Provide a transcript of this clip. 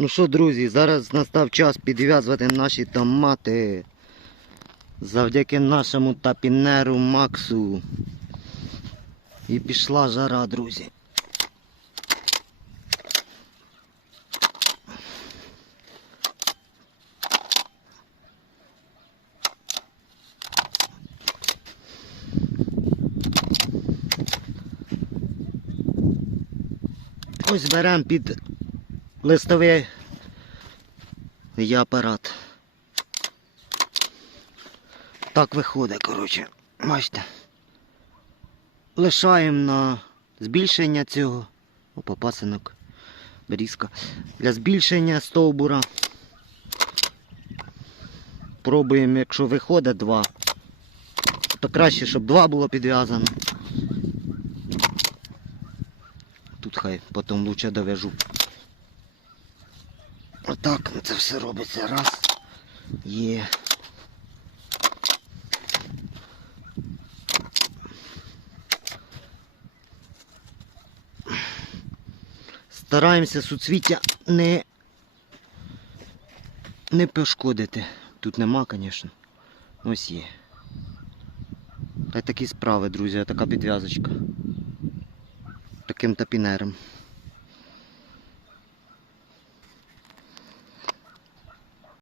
Ну що, друзі, зараз настав час підв'язувати наші томати. Завдяки нашому тапінеру Максу. І пішла жара, друзі. Ось беремо під листовий і апарат. Так виходить, коротше. Бачите. Лишаємо на збільшення цього. Опа, пасинок. Берізка. Для збільшення стовбура. Пробуємо, якщо виходить два, то краще, щоб два було підв'язано. Тут хай потім лучше дов'яжу. Отак це все робиться. Раз. Є. Стараємося суцвіття не, не пошкодити. Тут нема, звісно. Ось є. Та такі справи, друзі, така підв'язочка. Таким тапінером.